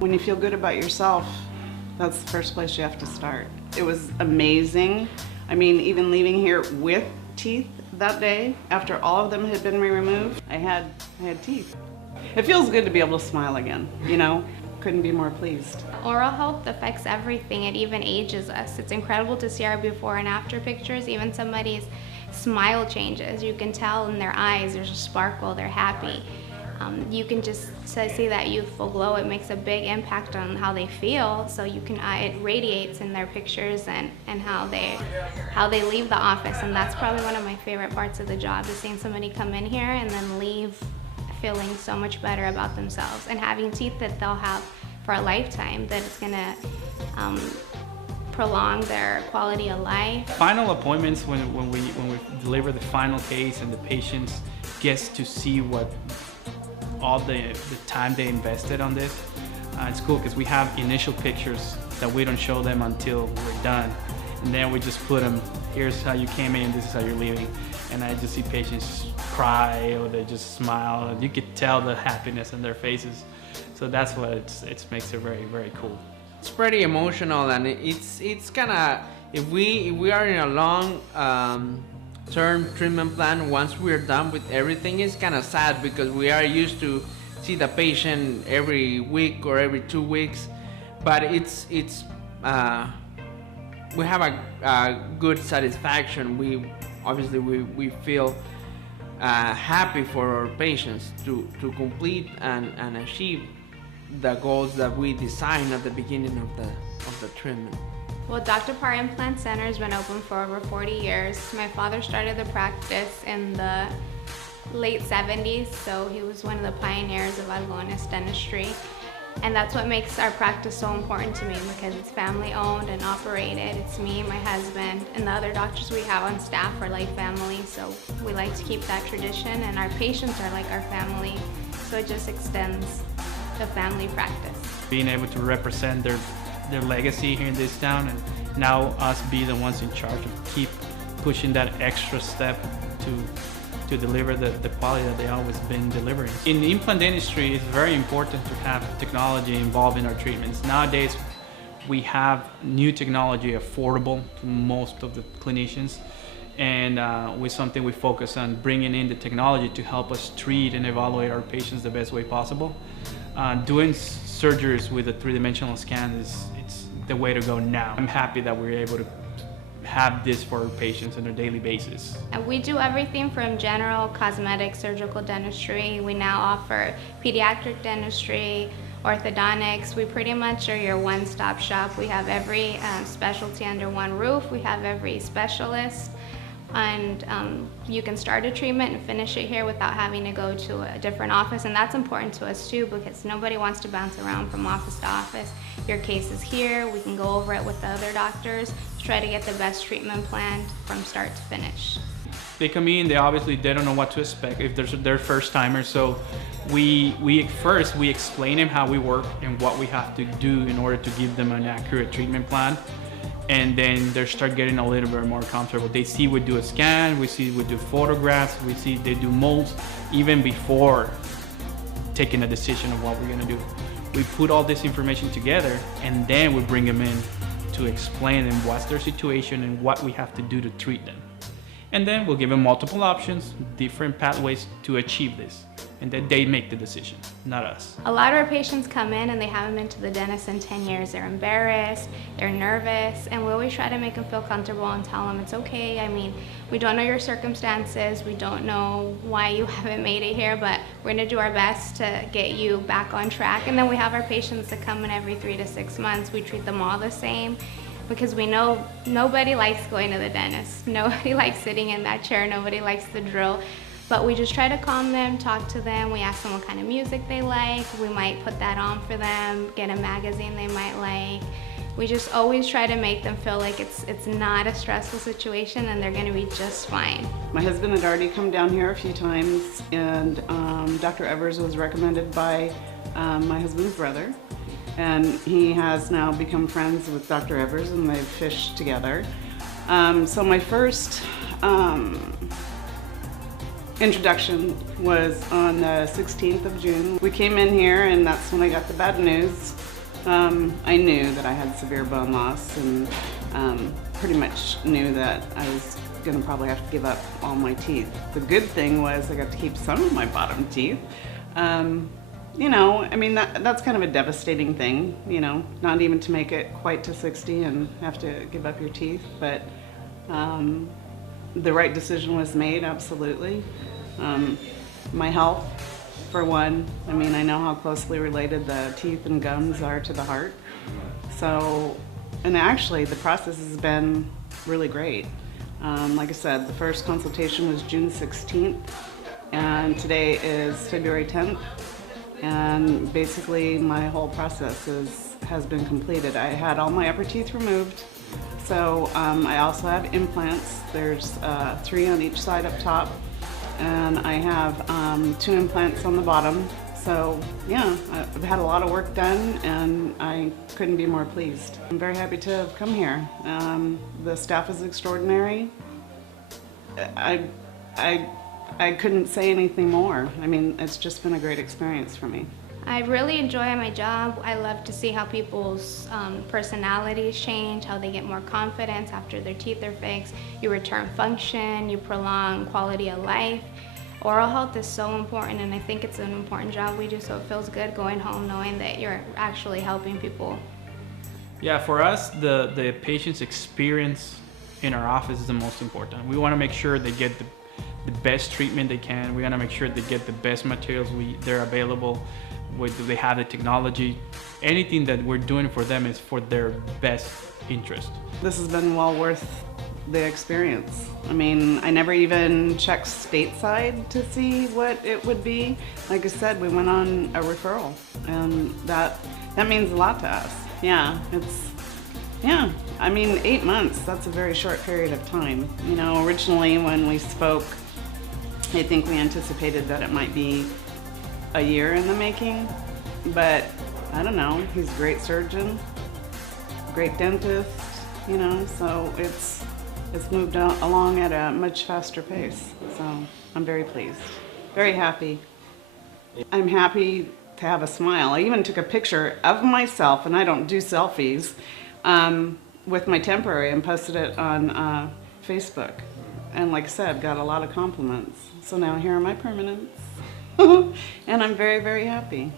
When you feel good about yourself, that's the first place you have to start. It was amazing. I mean, even leaving here with teeth that day, after all of them had been removed, I had teeth. It feels good to be able to smile again, you know? Couldn't be more pleased. Oral health affects everything. It even ages us. It's incredible to see our before and after pictures. Even somebody's smile changes. You can tell in their eyes there's a sparkle, they're happy. You can just see that youthful glow. It makes a big impact on how they feel. So you can, it radiates in their pictures and how they leave the office. And that's probably one of my favorite parts of the job, is seeing somebody come in here and then leave feeling so much better about themselves and having teeth that they'll have for a lifetime, that it's gonna prolong their quality of life. Final appointments, when we deliver the final case and the patient gets to see what all the time they invested on this, it's cool because we have initial pictures that we don't show them until we're done, and then we just put them, here's how you came in, this is how you're leaving. And I just see patients cry or they just smile, and you could tell the happiness in their faces. So that's what it makes it very, very cool. It's pretty emotional, and it's kind of, if we are in a long term treatment plan, once we're done with everything, it's kind of sad because we are used to see the patient every week or every 2 weeks, but we have a good satisfaction. Obviously we feel happy for our patients to complete and achieve the goals that we designed at the beginning of the treatment. Well, Dr. Parra Implant Center has been open for over 40 years. My father started the practice in the late 70s, so he was one of the pioneers of wellness dentistry. And that's what makes our practice so important to me, because it's family owned and operated. It's me, my husband, and the other doctors we have on staff are like family, so we like to keep that tradition, and our patients are like our family, so it just extends the family practice. Being able to represent their legacy here in this town, and now us be the ones in charge of keep pushing that extra step to deliver the quality that they always been delivering. In the implant dentistry, it's very important to have technology involved in our treatments. Nowadays, we have new technology affordable to most of the clinicians, and with something we focus on bringing in the technology to help us treat and evaluate our patients the best way possible. Doing surgeries with a three-dimensional scan it's the way to go now. I'm happy that we're able to have this for our patients on a daily basis. We do everything from general, cosmetic, surgical dentistry. We now offer pediatric dentistry, orthodontics. We pretty much are your one-stop shop. We have every specialty under one roof. We have every specialist, and you can start a treatment and finish it here without having to go to a different office, and that's important to us too, because nobody wants to bounce around from office to office. Your case is here, we can go over it with the other doctors to try to get the best treatment plan from start to finish. They come in, they don't know what to expect if they're first timers, so we first explain them how we work and what we have to do in order to give them an accurate treatment plan. And then they start getting a little bit more comfortable. They see we do a scan, we see we do photographs, we see they do molds, even before taking a decision of what we're gonna do. We put all this information together, and then we bring them in to explain them what's their situation and what we have to do to treat them. And then we'll give them multiple options, different pathways to achieve this. And then they make the decision, not us. A lot of our patients come in and they haven't been to the dentist in 10 years. They're embarrassed, they're nervous, and we always try to make them feel comfortable and tell them it's okay. I mean, we don't know your circumstances, we don't know why you haven't made it here, but we're gonna do our best to get you back on track. And then we have our patients that come in every 3 to 6 months. We treat them all the same, because we know nobody likes going to the dentist. Nobody likes sitting in that chair, nobody likes the drill. But we just try to calm them, talk to them. We ask them what kind of music they like. We might put that on for them, get a magazine they might like. We just always try to make them feel like it's not a stressful situation and they're gonna be just fine. My husband had already come down here a few times, and Dr. Evers was recommended by my husband's brother. And he has now become friends with Dr. Evers, and they've fished together. So my first introduction was on the 16th of June. We came in here, and that's when I got the bad news. I knew that I had severe bone loss, and pretty much knew that I was going to probably have to give up all my teeth. The good thing was I got to keep some of my bottom teeth. You know, I mean, that's kind of a devastating thing, you know, not even to make it quite to 60 and have to give up your teeth, but the right decision was made, absolutely. My health, for one, I mean, I know how closely related the teeth and gums are to the heart. So, and actually the process has been really great. Like I said, the first consultation was June 16th, and today is February 10th. And basically my whole process has been completed. I had all my upper teeth removed. So I also have implants. There's 3 on each side up top. And I have 2 implants on the bottom. So yeah, I've had a lot of work done, and I couldn't be more pleased. I'm very happy to have come here. The staff is extraordinary. I couldn't say anything more. I mean, it's just been a great experience for me. I really enjoy my job. I love to see how people's personalities change, how they get more confidence after their teeth are fixed. You return function, you prolong quality of life. Oral health is so important, and I think it's an important job we do, so it feels good going home knowing that you're actually helping people. Yeah, for us, the patient's experience in our office is the most important. We want to make sure they get the best treatment they can. We want to make sure they get the best materials they're available. Do they have the technology? Anything that we're doing for them is for their best interest. This has been well worth the experience. I mean, I never even checked stateside to see what it would be. Like I said, we went on a referral, and that means a lot to us. Yeah, I mean, 8 months, that's a very short period of time. You know, originally when we spoke, I think we anticipated that it might be a year in the making, but I don't know, he's a great surgeon, great dentist, you know, so it's moved along at a much faster pace. So I'm very pleased, very happy. I'm happy to have a smile. I even took a picture of myself, and I don't do selfies, with my temporary and posted it on Facebook. And like I said, got a lot of compliments. So now here are my permanents. And I'm very, very happy.